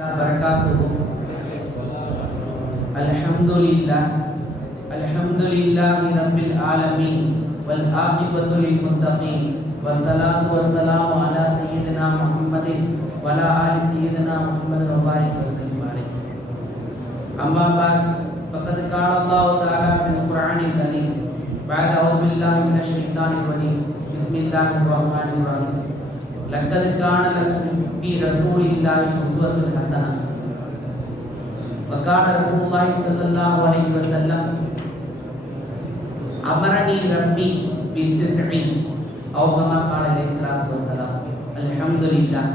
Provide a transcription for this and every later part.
وبركاته الحمد لله الحمد لله رب العالمين والعاقبة للمتقين والصلاة والسلام على سيدنا محمد وعلى آل سيدنا محمد وبارك وسلم عليه أما بعد فقد قال الله تعالى في القرآن الكريم بعد أعوذ بالله من الشيطان الرجيم بسم الله الرحمن الرحيم லக்கது கான லக்கும் பி ரசூல் இல்லாஹி உஸ்வத்துல் ஹசனா வகான ரசூலுல்லாஹி ஸல்லல்லாஹு அலைஹி வஸல்லம் அமரனி ரப்பி பி திஸ்இ அவு கமா கால அலைஹி ஸலாத்து வஸலாம் அல்ஹம்துலில்லாஹ்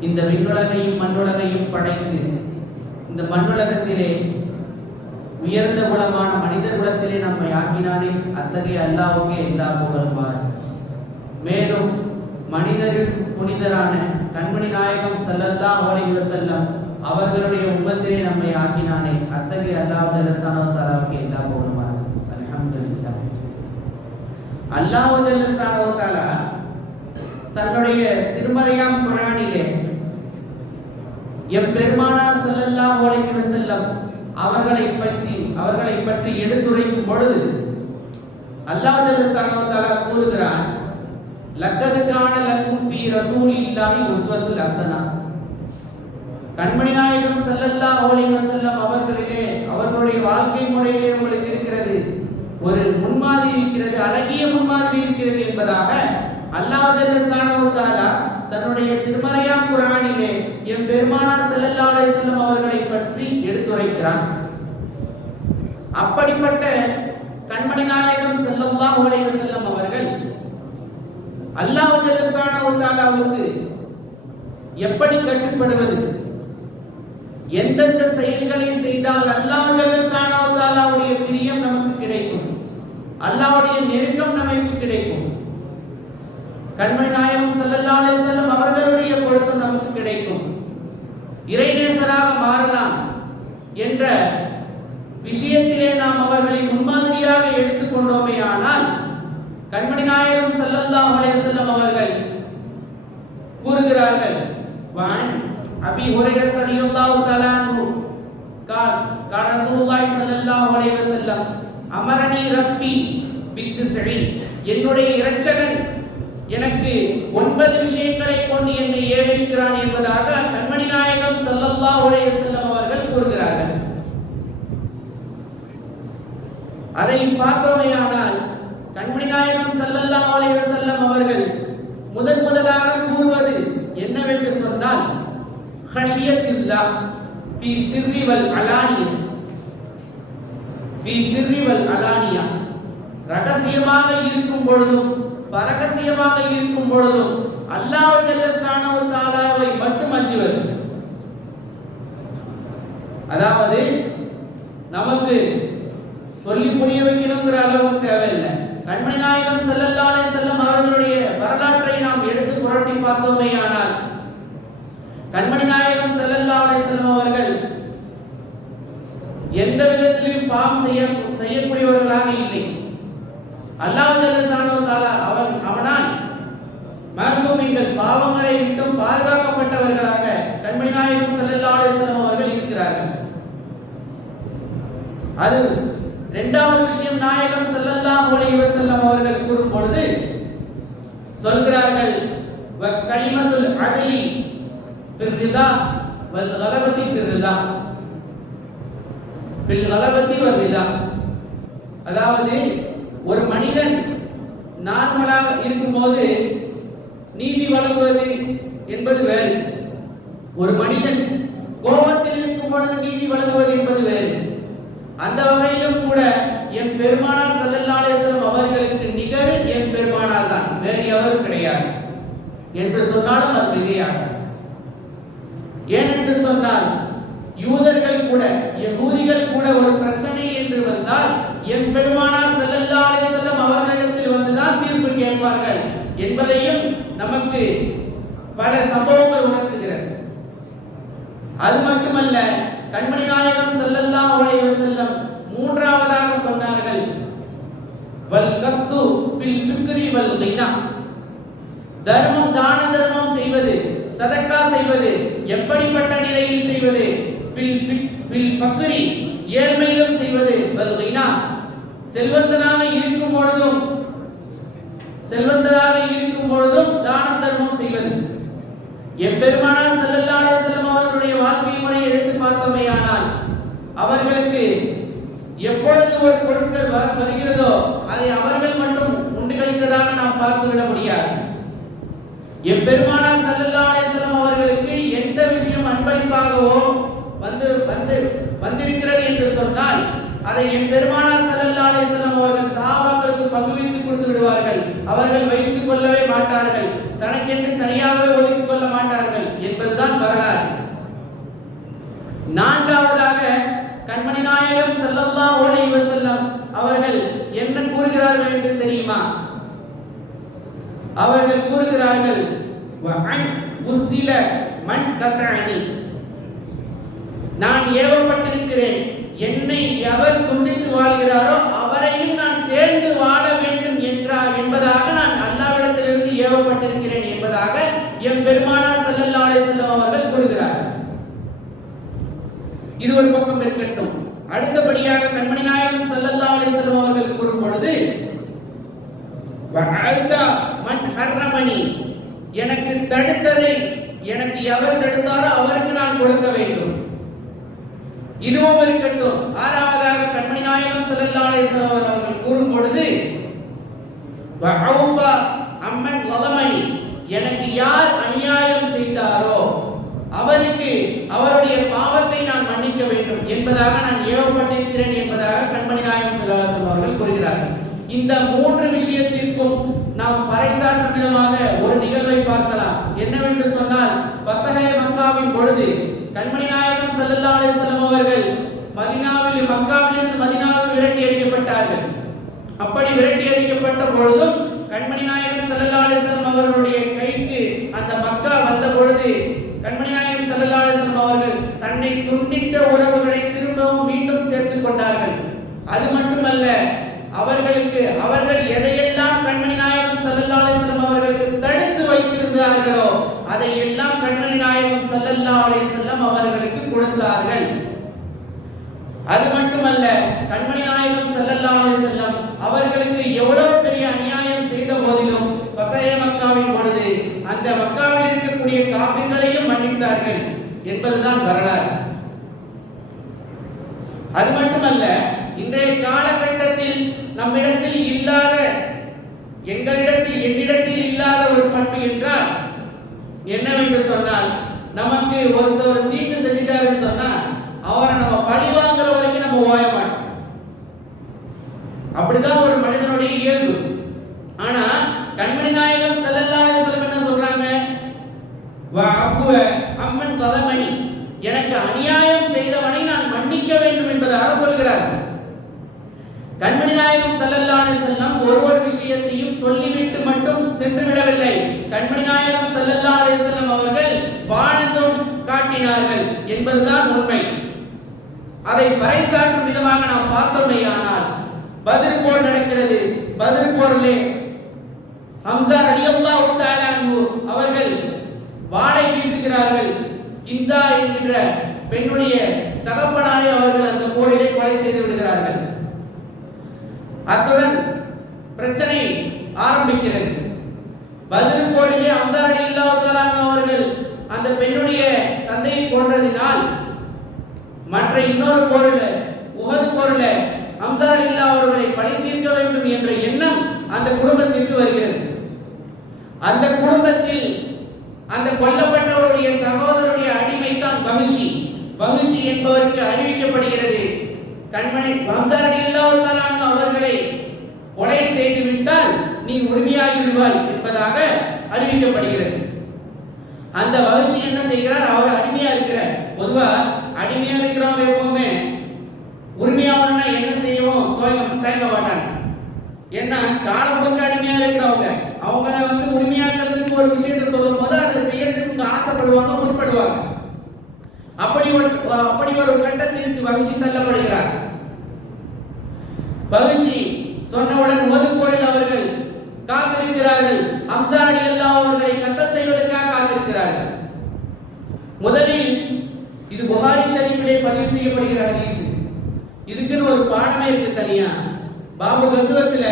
இந்த விண்ணுலகையும் மண்ணுலகையும் படைத்து இந்த மண்ணுலகத்திலே உயர்ந்த குலமான மனித குலத்திலே நம்மை ஆக்கினானே அத்தகைய அல்லாவுக்கே எல்லா புகழ்வார் மேலும் மனிதரின் புனிதரான கண்மணி நாயகம் செல்லல்லா அலைஹி செல்லம் அவர்களுடைய உபத்திலே நம்மை ஆக்கினானே. அத்தகைய அல்லாஹ் ஜல்லஷானு தாலாவுக்கு எல்லா புகழுமாறு அலமதுல்லா அல்லாஹ் ஜல்லஷானு தாலா தன்னுடைய திருமறையாம் குரானிலே எம்பெருமானார் செல்லல்லா அலைஹி செல்லம் அவர்களை பற்றி அவர்களை பற்றி எடுத்துரைக்கும் பொழுது அல்லாஹ் ஜல்லஷானு தாலா கூறுகிறான் லக்கது கான லக்கும் ஃபீ ரசூலில்லாஹி உஸ்வத்துல் ஹசனா. கண்மணி நாயகம் செல்லல்லா அலைஹி வஸல்லம் அவர்களிலே அவர்களுடைய வாழ்க்கை முறையிலே உங்களுக்கு இருக்கிறது. ஒரு முன்மாதிரி இருக்கிறது அழகிய முன்மாதிரி இருக்கிறது என்பதாக அல்லாஹ் ஜல்லஷானு தன்னுடைய திருமறையா குரானிலே என் பெருமானார் செல்லல்லா அலைஹி வஸல்லம் அவர்களை பற்றி எடுத்துரைக்கிறார். அப்படிப்பட்ட கண்மணி நாயகம் செல்லல்லா ஓலிங்க வஸல்லம் அவர்கள் அல்லாஹ் ஜல்லஷானு தஆலாவுக்கு எப்படி கட்டுப்படுவது? எந்தெந்த செயல்களை செய்தால் அல்லாஹ் ஜல்லஷானு தஆலாவுடைய பிரியம் நமக்கு கிடைக்கும்? அல்லாஹ்வுடைய நெருக்கம் நமக்கு கிடைக்கும். கண்மணி நாயகம் ஸல்லல்லாஹு அலைஹி வஸல்லம் அவர்களுடைய பொருத்தம் நமக்கு கிடைக்கும். இறைநேசராக மாறலாம் என்ற விஷயத்திலே நாம் அவர்களை முன்மாதிரியாக எடுத்துக்கொண்டோமே ஆனால் கண்மணி நாயகம் செல்லல்லாம் செல்லம் அவர்கள் கூறுகிறார்கள் வான் அபி ஹுரைரத் ரலியல்லாஹு தஆலா அன்ஹு கால் கால் ரசூலுல்லாஹி ஸல்லல்லாஹு அலைஹி வஸல்லம் அமரனி ரப்பி பித்ஸஇ என்னுடைய இரட்சகன் எனக்கு ஒன்பது விஷயங்களை கொண்டு என்னை ஏவிருக்கிறான் என்பதாக கண்மணி நாயகம் ஸல்லல்லாஹு அலைஹி வஸல்லம் அவர்கள் கூறுகிறார்கள். அதை பார்த்தோமே கண்மணி நாயகம் ஸல்லல்லாஹு அலைஹி வஸல்லம் அவர்கள் முதன் முதலாக கூறுவது என்னவென்று சொன்னால் ஹஷியத்தில்லா பி சிர்ரி வல் அலானியா. பி சிர்ரி வல் அலானியா. ரகசியமாக இருக்கும் பொழுதும் பரகசியமாக இருக்கும் பொழுதும் அல்லாஹ் ஜல்லஷானஹு மட்டும் அஞ்சுவது. அதாவது நமக்கு சொல்லி புரிய வைக்கணுங்கிற அளவுக்கு தேவையில்லை. கண்மணி நாயகம் செல்லும் அவர்களுடைய வரலாற்றை நாம் எடுத்து புரட்டி பார்த்தோமே ஆனால் கண்மணி நாயகம் ஸல்லல்லாஹு அலைஹி அவர்கள் எந்த விதத்திலும் பாவம் செய்ய செய்யக்கூடியவர்களாக இல்லை. அல்லாஹ் ஜல்லஷானு தாலா அவன் அவனால் மாசூமிங்கள் பாவங்களை விட்டும் பாதுகாக்கப்பட்டவர்களாக கண்மணி நாயகம் ஸல்லல்லாஹு அவர்கள் இருக்கிறார்கள். அது இரண்டாவது விஷயம் நாயகம் செல்லல்லாம் ஒளிவ செல்லம் அவர்கள் கூறும் பொழுது சொல்கிறார்கள் வ கலிமத்துல் அகலி திருதா வல் கலபதி திருதா பில் கலபதி வருதா அதாவது ஒரு மனிதன் நார்மலாக இருக்கும்போது நீதி வழங்குவது என்பது வேறு. ஒரு மனிதன் கோபத்தில் இருக்கும் பொழுது நீதி வழங்குவது என்பது வேறு. அந்த வகையிலும் கூட என் பெருமானார் ஸல்லல்லாஹு அவர்களுக்கு நிகர் என் பெருமானார் தான். வேறு எவரும் கிடையாது. என்று சொன்னாலும் அது மிகையாக ஏனென்று சொன்னால் யூதர்கள் கூட யகூதிகள் கூட ஒரு பிரச்சனை என்று வந்தால் என் பெருமானார் ஸல்லல்லாஹு அவர்களிடத்தில் வந்துதான் தீர்ப்பு கேட்பார்கள் என்பதையும் நமக்கு பல சம்பவங்கள் உணர்த்துகிறது. அது மட்டுமல்ல கண்மணி நாயகம் ஸல்லல்லாஹு அலைஹி வஸல்லம் மூன்றாவதாக சொன்னார்கள் வல் கஸ்து பில் ஃபிக்ரி வல் கினா தர்மம் தான தர்மம் செய்வது சதக்கா செய்வது எப்படிப்பட்ட நிலையில் செய்வது? ஃபில் ஏழ்மையிலும் செய்வது. செல்வந்தனாக இருக்கும் பொழுதும் செல்வந்தராக இருக்கும் பொழுதும் தானம் தர்மம் செய்வது. எம்பெருமானார் செல்லல்லாத செல்லும் அவர்களுடைய வாழ்க்கை முறையை எடுத்து பார்த்தோமேயானால் அவர்களுக்கு எப்பொழுது ஒரு பொருட்கள் வர வருகிறதோ அதை அவர்கள் மட்டும் உண்டு கழித்ததாக நாம் பார்த்துவிட முடியாது. எம்பெருமானார் ஸல்லல்லாஹு அலைஹி அவர்களுக்கு எந்த விஷயம் அன்பளிப்பாகவோ வந்து வந்து வந்திருக்கிறது என்று சொன்னால் அதை எம்பெருமானார் ஸல்லல்லாஹு அலைஹி அவர்கள் சஹாபாக்களுக்கு பகுவித்து கொடுத்து விடுவார்கள். அவர்கள் வைத்துக் கொள்ளவே மாட்டார்கள். தனக்கென்று தனியாகவே ஒதுக்கிக் கொள்ள மாட்டார்கள் என்பதுதான் வரலாறு. நான்காவதாக கண்மணி நாயகம் செல்லல்லா ஓலை செல்லம் அவர்கள் என்ன கூறுகிறார்கள் என்று தெரியுமா? அவர்கள் கூறுகிறார்கள் வஅன் உசில மன் நான் ஏவப்பட்டிருக்கிறேன் என்னை எவர் துண்டித்து வாழ்கிறாரோ அவரையும் நான் சேர்ந்து வாழ வேண்டும் என்றார் என்பதாக நான் அல்லாவிடத்திலிருந்து ஏவப்பட்டிருக்கிறேன் என்பதாக எம் பெருமானார் ஸல்லல்லாஹு அலைஹி அவர்கள் கூறுகிறார் இது ஒரு பக்கம் இருக்கட்டும். அடுத்தபடியாக கண்மணி நாயகம் ஸல்லல்லாஹு அலைஹி அவர்கள் கூறும் பொழுது ஹர்ரமணி எனக்கு தடுத்ததை எனக்கு எவர் தடுத்தாரோ அவருக்கு நான் கொடுக்க வேண்டும். இதுவும் இருக்கட்டும். ஆறாவதாக கண்மணி நாயகம் ஸல்லல்லாஹு அவர்கள் கூறும் பொழுது அம்மன் வலமணி எனக்கு யார் அநியாயம் செய்தாரோ அவருக்கு அவருடைய பாவத்தை நான் மன்னிக்க வேண்டும். என்பதாக நான் ஏவப்பட்டிருக்கிறேன் என்பதாக கண்மணி நாயகம் ஸல்லல்லாஹு அவர்கள் கூறுகிறார்கள். இந்த மூன்று விஷயத்திற்கும் நாம் பறைசாற்றும் விதமாக ஒரு நிகழ்வை பார்க்கலாம். என்னவென்று சொன்னால் பத்தகைய மக்காவின் பொழுது கண்மணி நாயகம் ஸல்லல்லாஹு அலைஹி அவர்கள் மதினாவில் மக்காவிலிருந்து மதினாவில் விரட்டி அடிக்கப்பட்டார்கள். அப்படி விரட்டி அடிக்கப்பட்ட பொழுதும் கண்மணி நாயகம் ஸல்லல்லாஹு அலைஹி அவர்களுடைய கைக்கு அந்த மக்கா வந்த பொழுது கண்மணி நாயகம் ஸல்லல்லாஹு அலைஹி அவர்கள் தன்னை துண்டித்த உறவுகளை திரும்பவும் மீண்டும் சேர்த்துக் கொண்டார்கள். அது மட்டுமல்ல அவர்களுக்கு அவர்கள் எதை கண்மணி நாயகம் ஸல்லல்லாஹு அலைஹி வஸல்லம் அவர்களுக்கு தடுத்து வைத்திருந்தார்களோ அதை எல்லாம் கண்மணி நாயகம் ஸல்லல்லாஹு அலைஹி வஸல்லம் அவர்களுக்கு கொடுத்தார்கள் அது மட்டுமல்ல கண்மணி நாயகம் ஸல்லல்லாஹு அலைஹி வஸல்லம் அவர்களுக்கு எவ்வளவு பெரிய அநியாயம் செய்த போதிலும் பத்தய மக்காவின் பொழுது அந்த மக்காவில் இருக்கக்கூடிய காபிர்களையும் மன்னித்தார்கள் என்பதுதான் வரலாறு அது மட்டுமல்ல இன்றைய காலகட்டத்தில் நம்மிடத்தில் இல்லாத எங்களிடத்தில் என்னிடத்தில் இல்லாத ஒரு பண்பு என்றால் என்னவென்று சொன்னால் நமக்கு ஒருத்தர் தீங்கு செஞ்சிட்டாருன்னு சொன்னா அவரை நம்ம பழி வாங்குற வரைக்கும் நம்ம ஓய மாட்டோம். அப்படிதான் ஒரு மனிதனுடைய இயல்பு. ஆனா கண்மணி நாயகம் செல்லல்லாத என்ன சொல்றாங்க? அம்மன் தலைமணி. எனக்கு அநியாயம் செய்தவனை நான் மன்னிக்க வேண்டும் என்பதாக சொல்கிறார். கண்மணி நாயகம் ஸல்லல்லாஹு செல்லம் ஒரு ஒரு விஷயத்தையும் சொல்லிவிட்டு மட்டும் சென்று விடவில்லை கண்மணி நாயகம் ஸல்லல்லாஹு செல்லம் அவர்கள் வாழ்ந்தும் காட்டினார்கள் என்பதுதான் உண்மை. அதை பறைசாற்றும் விதமாக நாம் பார்த்தோமேயானால் பதில் போர் நடக்கிறது பதில் போரிலே ஹம்சா ரலியல்லாஹு தஆலா அவர்கள் வாளை வீசுகிறார்கள். இந்தா என்கிற பெண்ணுடைய தகப்பனாரை அவர்கள் அந்த போரிலே கொலை செய்து விடுகிறார்கள். அத்துடன் பிரச்சனை ஆரம்பிக்கிறது. பதில் போரிலே ஹம்சா ரலியல்லாஹு அவர்கள் அந்த பெண்ணுடைய தந்தையை கொன்றதினால் மற்ற இன்னொரு போரில் உகது போரில் ஹம்சா இல்லா அவர்களை பழி தீர்க்க வேண்டும் என்ற எண்ணம் அந்த குடும்பத்திற்கு வருகிறது. அந்த குடும்பத்தில் அந்த அவருடைய சகோதரருடைய அடிமை தான் பகுஷி என்பவருக்கு அறிவிக்கப்படுகிறது. கண்மணி ஹம்சா அவர்களை கொலை செய்து விட்டால் நீ உரிமையாகி விடுவாய் என்பதாக அறிவிக்கப்படுகிறது. அந்த வகுஷி என்ன செய்கிறார்? அவர் அடிமையா இருக்கிறார். பொதுவா அடிமையா இருக்கிறவங்க எப்பவுமே உரிமையாவனா என்ன செய்யவும் தோங்க தயங்க மாட்டாங்க. ஏன்னா காலம் முழுக்க அடிமையா இருக்கிறவங்க. அவங்க வந்து உரிமையாக்குறதுக்கு ஒரு விஷயத்தை சொல்லும் போது கொஞ்சம் முற்படுவாங்க. அப்படி அப்படி ஒரு கட்டத்திற்கு வகுஷி தள்ளப்படுகிறார். வகுஷி சொன்னவுடன் ஒதுக்கோரில் அவர்கள் காத்திருக்கிறார்கள். அம்சாரி அலி அவர்களை கத்த செய்வதற்காக காத்திருக்கிறார்கள். முதலில் இது புகாரி ஷரீஃபிலே பதிவு செய்யப்படுகிற ஹதீஸ். இதுக்குன்னு ஒரு பாடமே இருக்கு தனியா. பாபு கசுவத்துல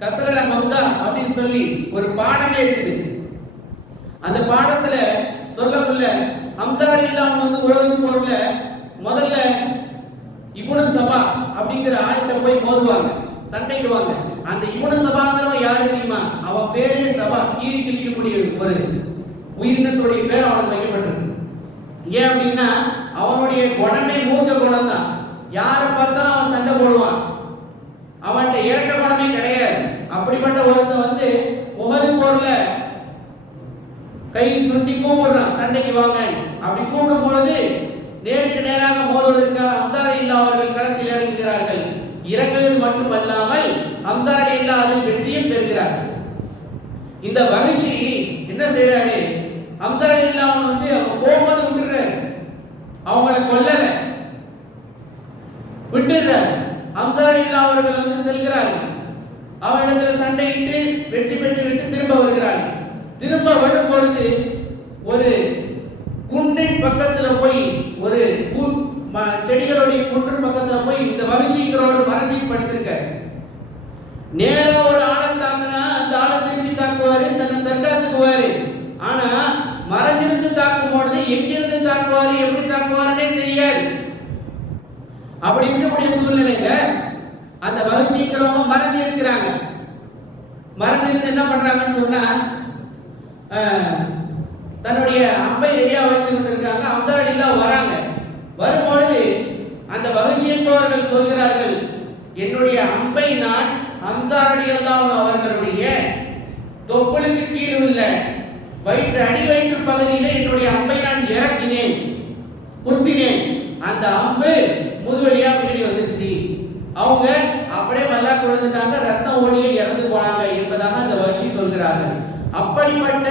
கத்தரல மம்தா அப்படின்னு சொல்லி ஒரு பாடமே இருக்குது. அந்த பாடத்துல ஹம்சா இல்லாமல் வந்து உலகத்து போறதுல முதல்ல இவனு சபா அப்படிங்கிற ஆள்கிட்ட போய் மோதுவாங்க சண்டையிடுவாங்க. அந்த இவனு சபாங்கிறவன் யாரு தெரியுமா? அவன் பேரே சபா கீறி கிழிக்கக்கூடிய ஒரு உயிரினத்துடைய பேர் அவனுக்கு வைக்கப்பட்டிருக்கு. ஏன் அப்படின்னா அவனுடைய குணமே மூர்க்க குணம் தான் யாரை பார்த்தாலும் அவன் சண்டை போடுவான். அவன்கிட்ட இறக்க குணமே கிடையாது. அப்படிப்பட்ட ஒருத்தன் வந்து கை சுண்டி கூப்பிடுறான் சண்டைக்கு வாங்க. அப்படி கூப்பிடும் பொழுது நேருக்கு நேராக மோதுவதற்காக அம்சாரி இல்லா அவர்கள் களத்தில் இறங்குகிறார்கள். இறங்குவது மட்டுமல்லாமல் அம்சாரி இல்லா அதில் வெற்றியும் பெறுகிறார்கள் இந்த மகிழ்ச்சி என்ன செய்யறாரு அம்சாரி இல்லா வந்து அவங்க போகும்போது விட்டுறாரு அவங்கள கொல்லல. விட்டுறாரு அம்சாரி இல்லா அவர்கள் வந்து செல்கிறார்கள். அவரிடத்தில் சண்டையிட்டு வெற்றி பெற்று விட்டு திரும்ப வருகிறார்கள். திரும்ப வரும் பொழுது ஒரு குன்றின் பக்கத்துல போய் ஒரு ம- செடிகளுடைய குன்றின் பக்கத்துல போய் இந்த வரிசைங்கிறோட மறைஞ்சி படுத்திருக்க. நேரம் ஒரு ஆழம் தாக்குனா அந்த ஆழம் திரும்பி தாக்குவாரு தன்னை தற்காத்துக்குவாரு. ஆனா மறைஞ்சிருந்து தாக்கும் பொழுது எங்கிருந்து தாக்குவாரு எப்படி தாக்குவாருன்னே தெரியாது. அப்படி இருக்கக்கூடிய சூழ்நிலையில அந்த வரிசைங்கிறவங்க மறைஞ்சு இருக்கிறாங்க மறைஞ்சிருந்து என்ன பண்றாங்கன்னு சொன்னா தன்னுடைய அம்பை ரெடியா வைத்துக் கொண்டிருக்காங்க அம்தாடிலாம் வராங்க. வரும்பொழுது அந்த வகிஷியப்பவர்கள் சொல்கிறார்கள் என்னுடைய அம்பை நான் அம்சாரடியெல்லாம் அவர்களுடைய தொப்புளுக்கு கீழ் உள்ள வயிற்று அடி வயிற்று பகுதியில் என்னுடைய அம்பை நான் இறக்கினேன் குத்தினேன். அந்த அம்பு முதுவழியா பின்னாடி வந்துருச்சு. அவங்க அப்படியே நல்லா குழந்தைட்டாங்க ரத்தம் ஓடியே இறந்து போனாங்க என்பதாக அந்த வரிசை சொல்கிறார்கள். அப்படிப்பட்ட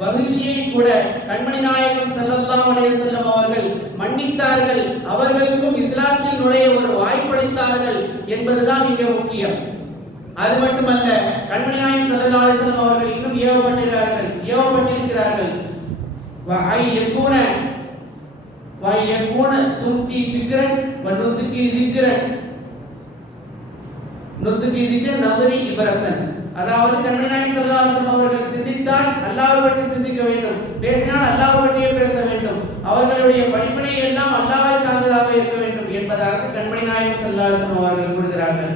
மகிழ்ச்சியை கூட கண்மணி நாயகம் செல்லல்லாம் செல்லும் அவர்கள் மன்னித்தார்கள். அவர்களுக்கும் இஸ்லாத்தில் நுழைய ஒரு வாய்ப்பளித்தார்கள் என்பதுதான் மிக முக்கியம். அது மட்டுமல்ல கண்மணி நாயகம் ஸல்லல்லாஹு செல்லும் அவர்கள் இன்னும் ஏவப்பட்டிருக்கிறார்கள் ஏவப்பட்டிருக்கிறார்கள். வாய் எக்கூன வஐ யகூன சுந்தி ஃபிக்ரன் நொத்துக்கு இருக்கிற நுத்துகி ذிக்ரன் நதரி இபரத்தன். அதாவது கண்மணி நாயகம் ஸல்லல்லாஹு அவர்கள் சிந்தித்தால் அல்லாஹ்வை பற்றி சிந்திக்க வேண்டும். பேசினால் அல்லாஹ்வை பற்றியே பேச வேண்டும். அவர்களுடைய படிப்பினை எல்லாம் அல்லாஹ்வை சார்ந்ததாக இருக்க வேண்டும் என்பதாக கண்மணி நாயகம் ஸல்லல்லாஹு அவர்கள் கூறுகிறார்கள்.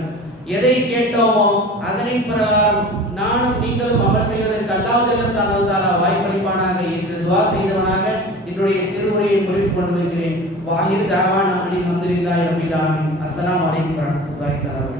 எதை கேட்டோமோ அதனின் பிரகாரம் நானும் நீங்களும் அமல் செய்வதற்கு அல்லாஹ் ஜல்லல்லாஹு வாய்ப்பளிப்பானாக என்று துவா செய்தவனாக என்னுடைய சிறுமுறையை முடிவு கொண்டு வருகிறேன் வாஹிர் தாவான அலி அல்ஹம்துலில்லாஹி ரப்பில் ஆலமீன். அஸ்ஸலாமு அலைக்கும்